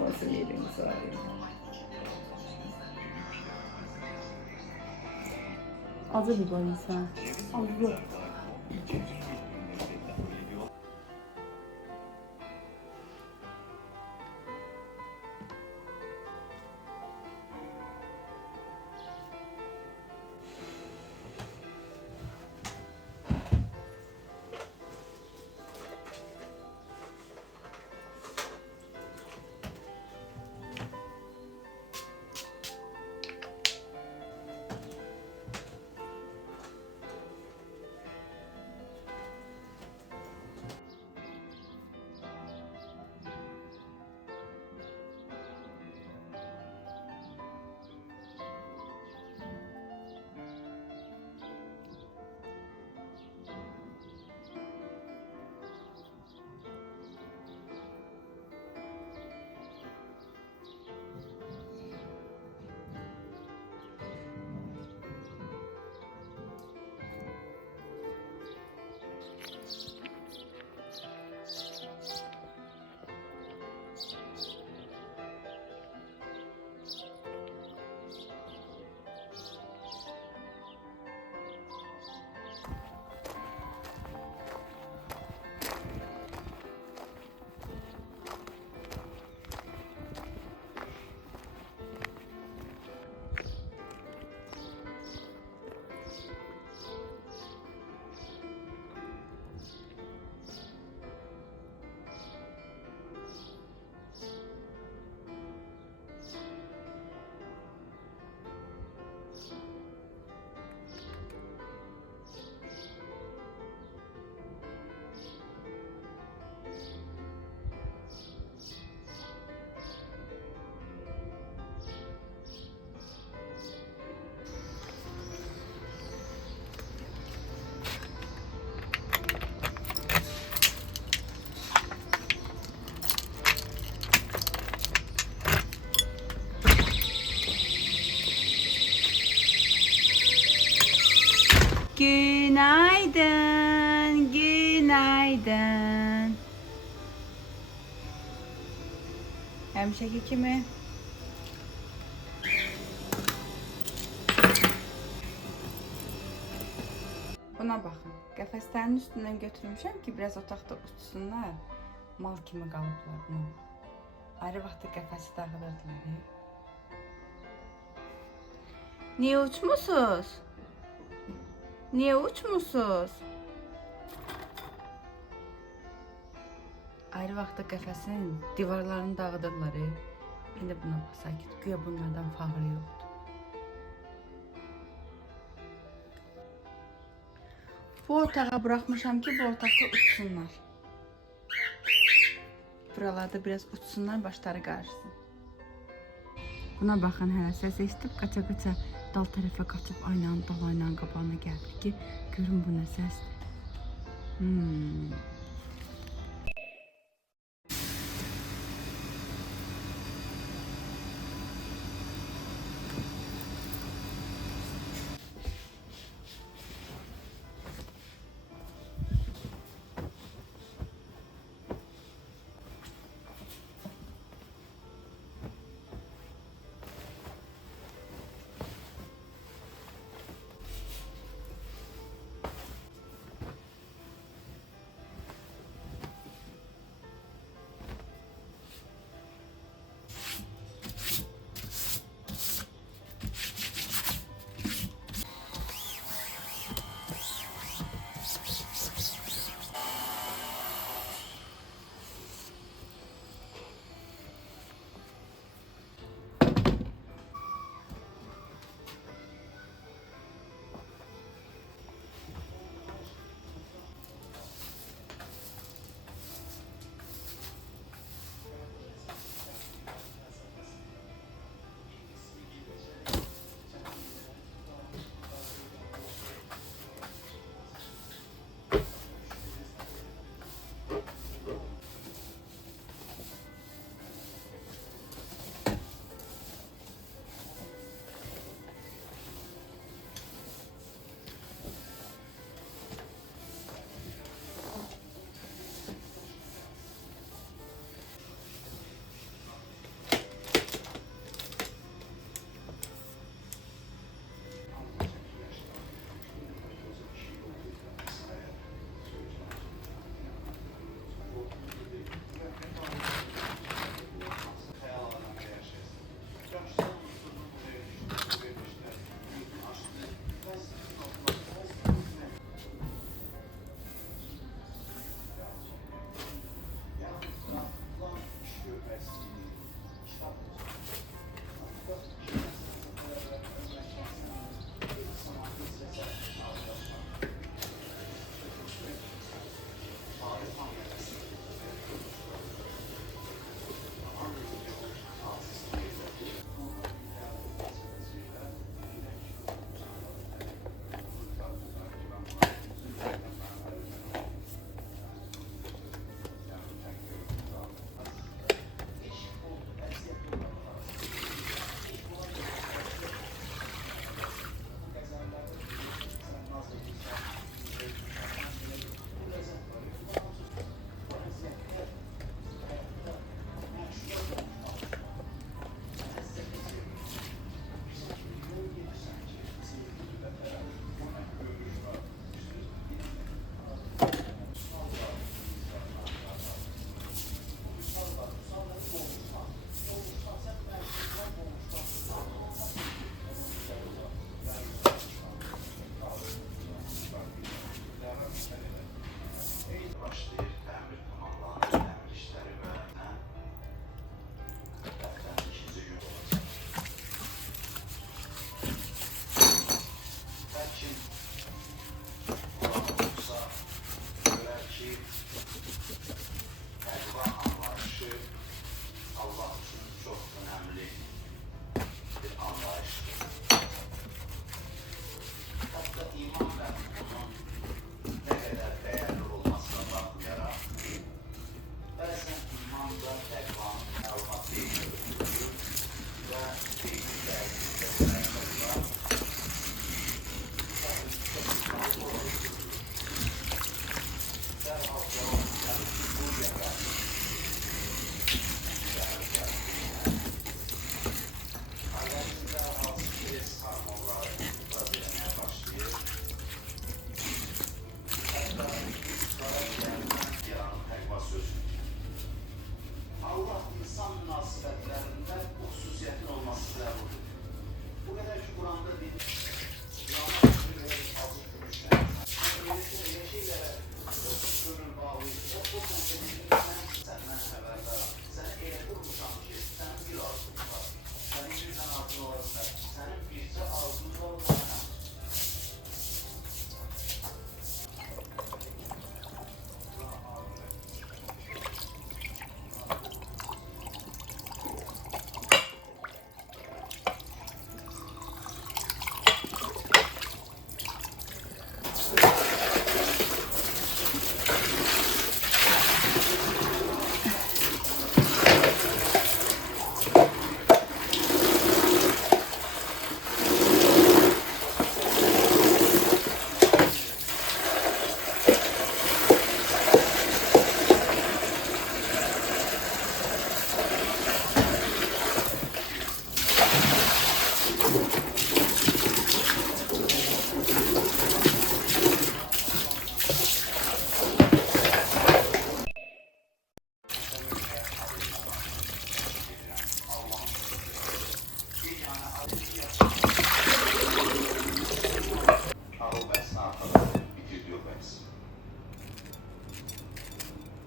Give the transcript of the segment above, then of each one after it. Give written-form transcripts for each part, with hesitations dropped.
Orası yerimiz var. Acı biber insan. Allah. Günaydın, günaydın. Hemşeki kimi? Buna baxın. Qəfəslərin üstündən götürmüşəm ki, biraz otaqda uçsunlar. Mal kimi qalıblar buna. Ayrı vaxtda qəfəsi dağılırdılar. Niyə uçmusunuz? Niye uçmuyorsunuz? Ayrı vaxtda qəfəsin divarlarını dağıdırlar. İndi buna bax sakit. Güya bunlardan fağırı yoxdur. Bu otağa bırakmışam ki bu otaqda uçsunlar. Buralarda biraz uçsunlar, başları qarışsın. Buna baxın, hələ səs eşitib qaça-qaça dal tərəfə qaçıb aynanın dal aynanın qabağına gəldi ki, görün bu nə səsdir. Allah insan münasibətlərində bu xüsusiyyətin olması zəruridir. Bu qədər ki, Quranda dedik, gönül bağlıydı. O konseptini səndən xəbərdaram. Səni elə qurmuşam ki, sənin bir arzun var. Sənin bir dənə arzun olarında, sənin bircə arzun olmadan.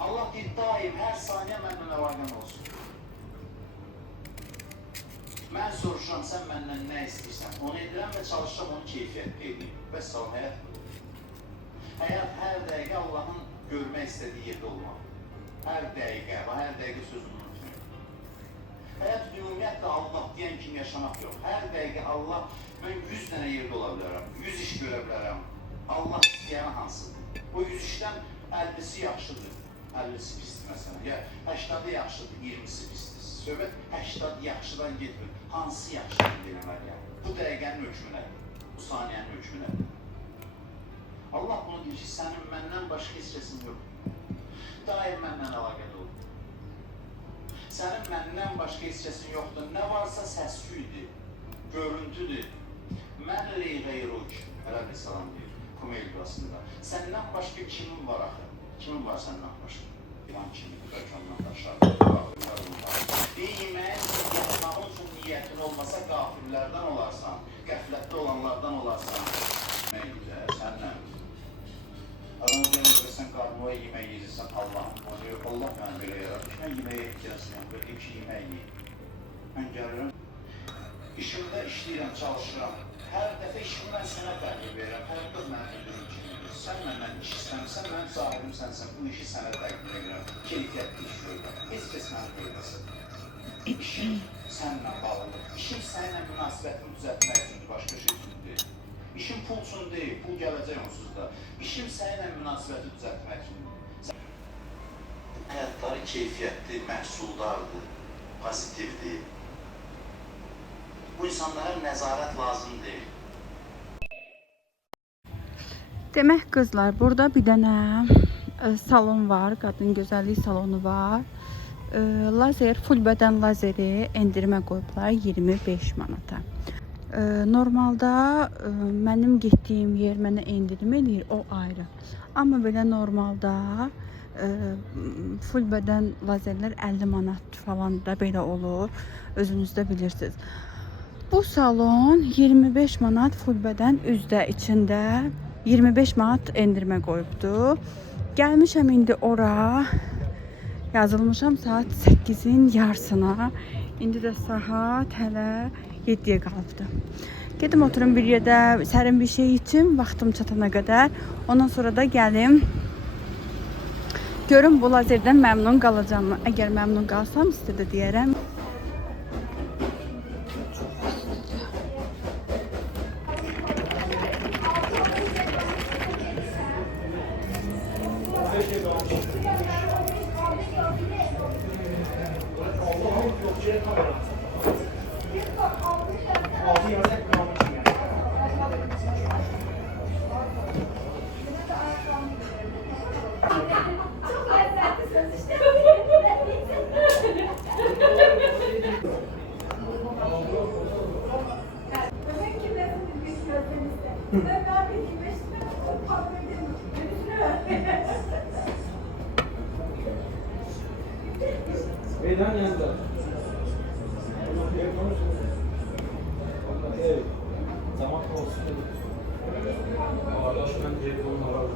Allah deyir, daim, hər saniyə məndən əlaqən olsun. Mən soruşuram, sən məndən nə istəyirsən? Onu edirəm və çalışacağım, onu keyfiyyətli edeyim. Və salam, həyat budur. Həyat hər dəqiqə Allahın görmək istədiyi yerdə olmaq. Hər dəqiqə, hər dəqiqə sözünü unutmayın. Həyat ümumiyyətlə Allah deyən kimi yaşamaq yox. Hər dəqiqə Allah, mən 100 dənə yerdə ola bilərəm, 100 iş görə bilərəm. Allah istəyən hansıdır? O 100 işdən 50'si yaxşıdır. 50'si pisdir məsələn, ya 80'i yaxşıdır, 20'si pisdir. Söhbət 80 yaxşıdan getmir. Hansı yaxşıdan deməməliyəm? Bu dəqiqənin hökmü nədir? Bu saniyənin hökmü nədir? Allah bunu deyir ki, sənin məndən başqa heç kəsin yox. Daim məndən əlaqəli ol. Sənin məndən başqa heç kəsin yoxdur. Nə varsa səs-küydür, görüntüdür. Mən qeyruk, əleyhissalam deyir, Kumeyl duasında. Səndən başqa kimin var axı? Kimin var səndən başqa? İlan kimidir, bəlkə ondan daşardır. Deyimən, yaşamağın üçün niyyətin olmasa qafirlərdən olarsan, qəflətdə olanlardan olarsan. Mən güzel, səndən. Adamı deyəmə sən qarnıva yemək yiyirsən, Allah'ın bunu yox, Allah mənə belə yaratmış. Mən yeməyə ehtiyacıyam, böyle iki yemək yiyim. Mən gəlirəm, işimdə işləyirəm, çalışıram. Hər dəfə işimi mən sənə təqdim verirəm, hər dəfə mən bildirim ki, sən məndən iş istəmirsən, mən sahibim sənsən, bu işi sənə təqdim edirəm, keyfiyyətli iş görürəm, heç kəs məni görməsin. İşim sənlə bağlıdır, işim sənlə münasibətini düzəltmək üçündür, başqa şey üçün deyil. İşim pul üçün deyil, pul gələcək onsuz da. İşim sənlə münasibəti düzəltmək üçündür. Həyatları keyfiyyətli, məhsuldardır, pozitivdir. Bu insanlara nəzarət lazım deyil. Demək qızlar, burada bir dənə salon var, qadın gözəllik salonu var. Lazer, full bədən lazeri endirmə qoyublar 25 manata. Normalda mənim getdiyim yer mənə endirim eləyir, o ayrı. Amma belə normalda full bədən lazerlər 50 manat falan da belə olur, özünüz də bilirsiniz. Bu salon 25 manat full bədən üzdə içində 25 manat endirmə qoyubdu. Gəlmişəm indi ora. Yazılmışam saat 8'in yarısına. İndi də saat hələ 7'ye qalıbdı. Gedim oturum bir yerdə sərin bir şey içim vaxtım çatana qədər. Ondan sonra da gəlim. Görüm bu lazerdən məmnun qalacağam. Əgər məmnun qalsam sizə də deyərəm. Meydan yanında. Evet. Zaman olsun dedim. Arkadaş ben telefonla ararım.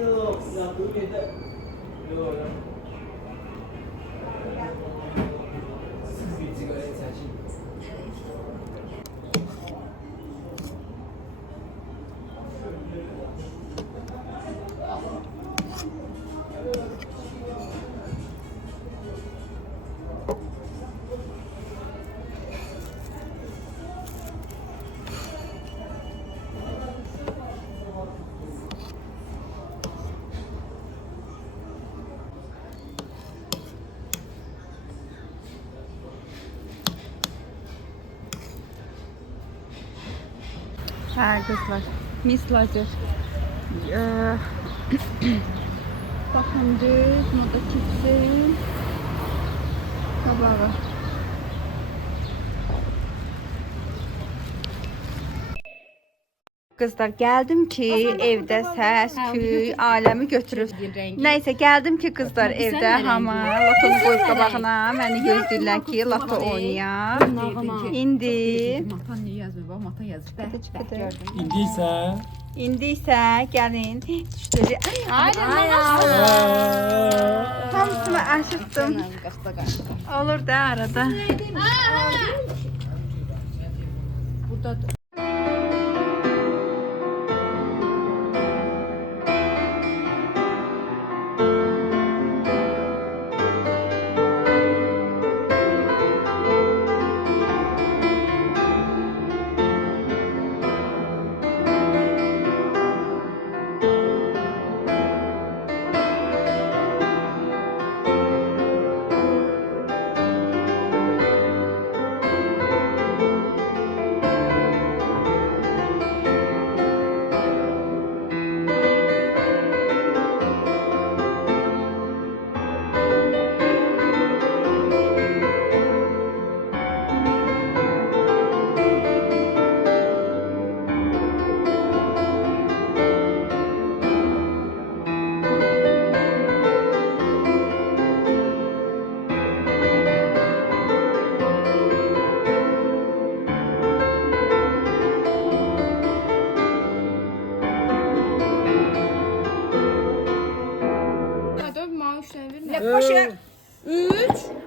Yok, ya bu yeter. Yok ya. Siz bir sigara içecek. Hə qızlar, mis lazer. Baxın düz, moda kitsin. Qabağı. Qızlar, gəldim ki, evdə səs, küy, aləmi götürüb. Nəysə, gəldim ki, qızlar evdə hamı loto qoyub qabağına. Məni gözləyirlər ki, loto oynayaq. İndi Matan niye yazmıyor? Bak matan yazır. İndi isə gəlin. Düşdürü. Hamısını aşıqdım. Olur da arada. Burada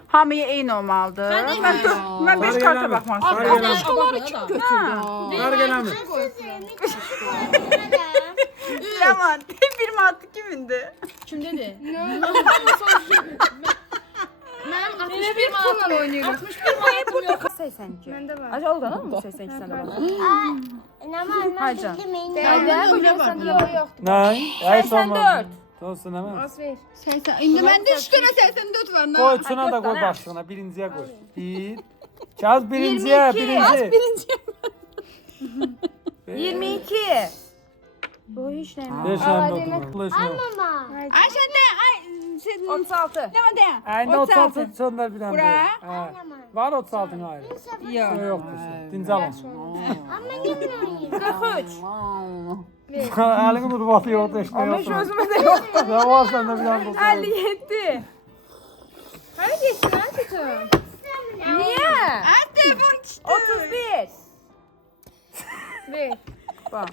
Hamıya eyni olmalıdır. Mən 5 karta baxmaq istəyirəm. başkaları kim götürdü? Ver gelen mi? Yaman, bir manatı kimindi? Kimdedir? Mənim 61 manatla oynayıram. 61 manatım yox. 82. Məndə var. Acı oldu mu? 82 sende var. Hacı. Ne? 84. Olsun hemen. Az ver. İndi məndə 3 dənə 84 var. Koy şuna da koy başlığına. Birinciye koy. Bir. Kaz birinciye. 22. Birinci. 22. Bu hiç ne? 5 tane oturma. Ayşə də, ay, sən 36. nə var deyəm? Aynı 36 sonlar bir tane. Bura. Ha. Var 36 ayrı. Yox. Yoktur. Dinzalım. 43. Elini tutup atıyor. Deşne Ama yaptın. şu özüme de yok. Ne var sende bir tane tutuyor. 57. Hadi geçsin ha tutun. Niye? Ay, telefon düşdü. 31. Ver. Bak.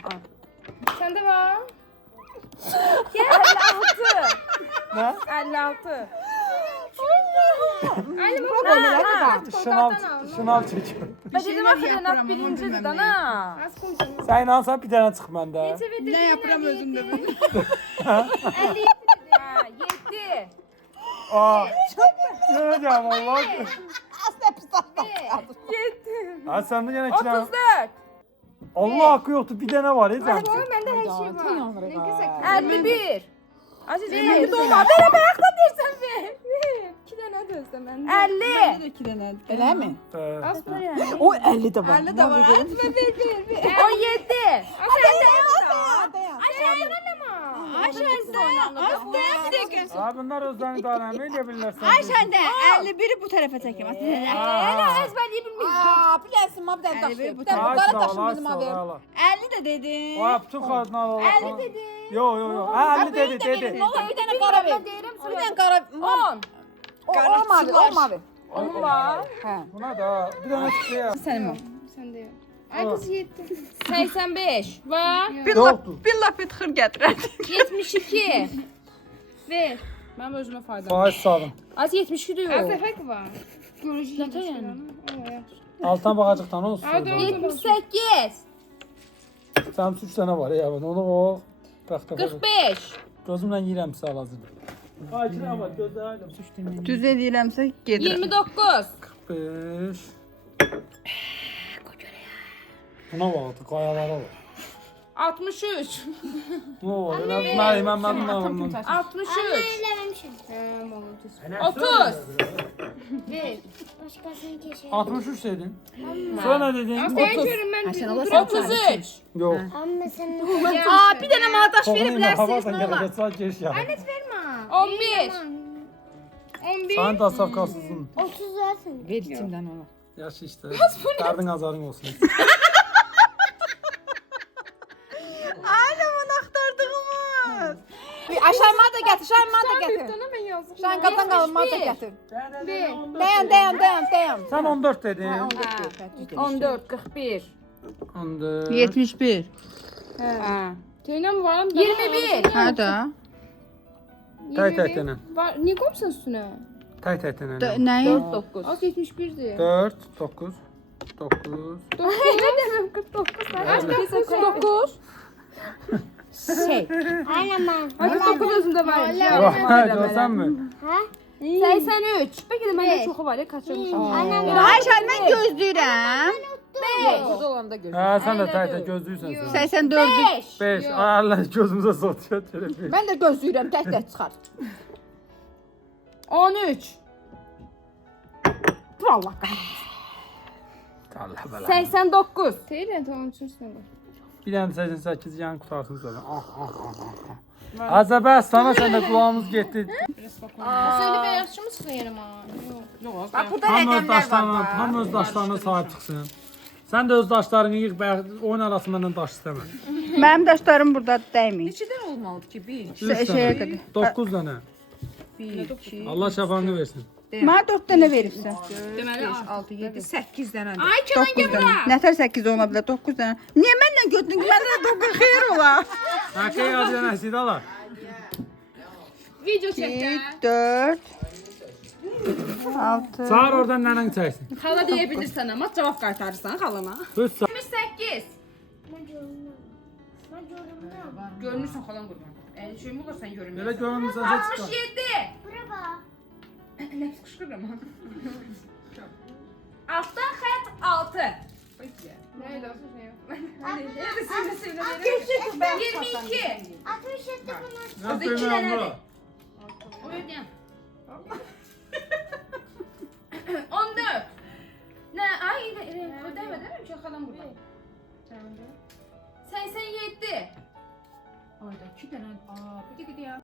Sende var. 56. Ne? 56. Aynı mı? Şınav çekiyor. Ben dedim axı Renat birincidir dana. Az koyacağım. Sen inansan bir tane çık bende. Nə yapıram özümdə belə? Ha, 7. Aa. Göreceğim Allah. 7. Ha sen de gene iki tane. 34. Allah hakkı yoktu bir tane var ya sen. Bende her şey var. Ne güzel. 51. Aziz sen bir dolma. Ver ayakta dersen ver. 2 tane de özlem bende. 50. 2 dənə. Öyle mi? Ee, Az koy yani. O 50 də var. 50 də var. Ver, ver. 17. Aşağıda, bir dakika. Aa, bunlar özlerini dayanamı edebilirler. Ay sen de 51'i bu tarafa çekim. Ezberleyi bilmiyorum. Aa, biləsin ma bir dənə daş ver. Bir dənə Ay qara sağ ol, daşın ay bizim sağ ol, abi. ay ol. 50 de dedim. O bütün kadınlar olarak. 50 dedi. Yo yo yo. Ha 50 dedi dedi. Ne olur bir dənə qara ver. Bir dənə qara. 10. O mavi, o mavi. Onun var. Hə. Buna da bir tane çıktı ya. Sənin o. Sen de yok. Ay kız yetti. 85 var. Yoktu. Bir laf etxir gətirərdi. 72. Ver. Mənim özümə faydam. Faiz sağlam. Az 72 də Az yox. efekt var. Biyoloji Zaten yemiş yani. yani. Alttan bakacaktan olsun. 78. Sen 3 tane var ya. Onu o. Bak da. 45. Gözümle yiyirəm sağ lazım. Ay kira var gözler. Düz edirəmsə gedirəm. 29. 45. Buna bak, kayalara bak. 63. Ne oldu? Ben 63. He molotus. 30. Ver. 63 dedin. Sonra dedin. Sen görün ben dedim. 33. Yok. Aa, bir dənə mənə daş verə Kokunayım bilərsiniz. havadan Nə olar? gelecek sadece geç ya. Verme. 11. 11. Sen de safkasızsın. Ver içimdən onu. Yaş işte. Derdin azarın olsun. Ailəm onu axtardığımız. Aşağıma da gətir, aşağıma da gətir. Sana ben yazdım. Şan qatan qalma da gətir. Ver. Dayan. Sen 14 dedin. 14, 41. 14. 71. Hə. Teynem var mı? 21. Hə də. Tay tay denen. Var. Niye koymuşsun üstüne? Tay tay denen. Nəyi? 4, 9. Az 71'di. 4, 9, 9. 49. Şey. Hadi 9 özünde var. Vay görsen mi? 83. Bəlkə də məndə çoxu var ya, kaçırmışam. Ayşə, mən gözləyirəm. 5. Burada olanda gözüm. Ha sen de tay tay gözlüysen sen. 84. 5. Ay Allah gözümüze soğutuyor telefonu. Mən də gözləyirəm, tək-tək çıxar. 13. Vallahi Allah bela. 89. Teyden tamam üstüne var. Bir tane 88 yan kutarsın zaten. Azabə sana sen de kulağımız gitti. Sen de beyazçı mısın yanıma? Yok. Bax, burada Tam öz rəqəmlər daşlarına, var. tam öz daşlarına sahip çıksın. Sen de öz daşlarını yığ, oyun arasından daş isteme. Mənim daşlarım burada dəymir. Neçədən olmalıdır ki? 1, Şeyə qədər. 9 tane. 1, 2, Allah şəfanı versin. Mənə 4 dənə veribsən. deməli 6, 7, 8 dənə. Ay Kenan 9 dənə. Nətər 8 olma bilər 9 dənə. Niyə məndən götürdün ki? Məndə də 9 xeyir olar. Həqiqi yazıyan əsid ala. Video 2, çekti. 4, 6. Çağır oradan nənəni çəksin. Xala deyə bilirsən amma cavab qaytarırsan xalana. Öz sağ. 28. Görünürsən xalan qurban. Yəni şey mi olursan görünmür. Belə görünmüsən heç çıxar. 67. Nə qışqırıram ha. Altdan xət 6. Nerede olsun şey yok. 22. Nə bilmirəm bura. Ödəyəm. 14. Nə? Ay, ödəmə deməm ki, xalam qurban. 87. Ayda 2 dənə. Aa, bir dəqiqə ya.